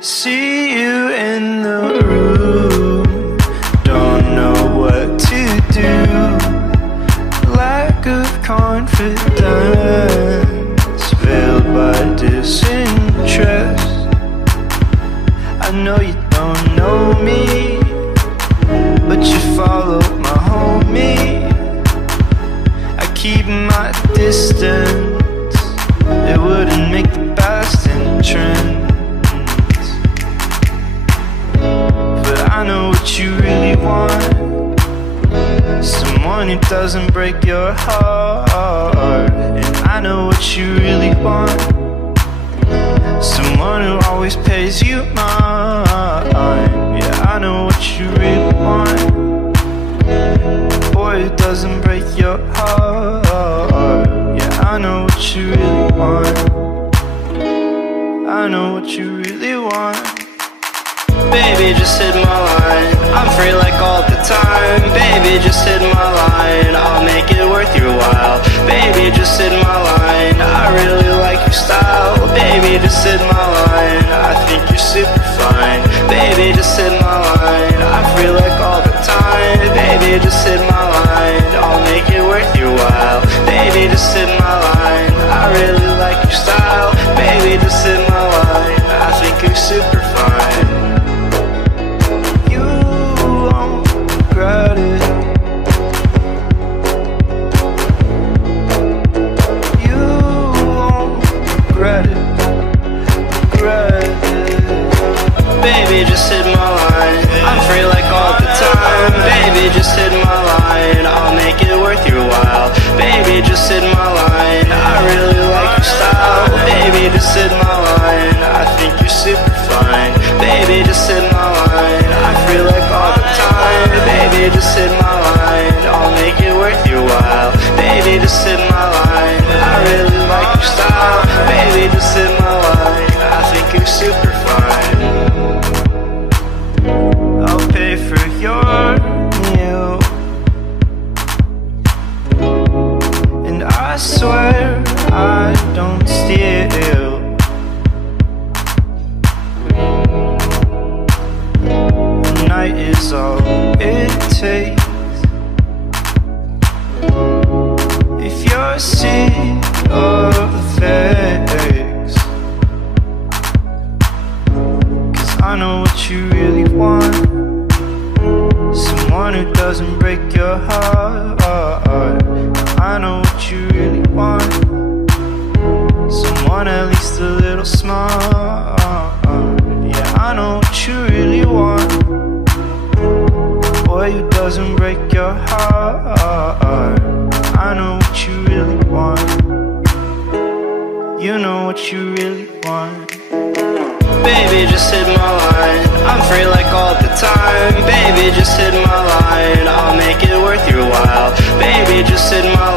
See you in the room, don't know what to do. Lack of confidence, veiled by disinterest. I know you don't know me, but you follow my homie. I keep my distance, it wouldn't make the best entrance. But I know what you really want, someone who doesn't break your heart. And I know what you really want, someone who always pays you mine. Yeah, I know what you really want, boy who doesn't break your heart. Yeah, I know what you really want, I know what you really want. Baby, just hit my line, I'm free like all the time. Baby, just hit my line, I'll make it worth your while. Baby, just hit my line, I really like your style. Baby, just hit my line, I think you're super fine. Baby, just hit my line, I'm free like all the time. Baby, just hit my line, I'll make it worth your while. Baby, just hit my line, I really like your style. Baby, just hit my line, I think you're super fine. Baby, just hit my line, I'm free like all the time. Baby, just hit my line, I'll make it worth your while. Baby, just hit my line, I really like your style. Baby, just hit my line, I think you're super fine. Baby, just hit my line, I'm free like all the time. Baby, just hit my line, I'll make it worth your while. Baby, just hit my line, I really like your style. Baby, just hit my line, I think you're super fine. I'll pay for your meal, and I swear I don't steal. The night is all it takes. If you're sick of the fakes, 'cause I know what you really want, someone who doesn't break your heart. I know what you really want, someone at least a little smart. Yeah, I know what you really want, boy who doesn't break your heart. I know what you really want, you know what you really want. Baby, just hit my line, I'm free like all the time. Baby, just hit my line, I'll make it worth your while. Baby, just hit my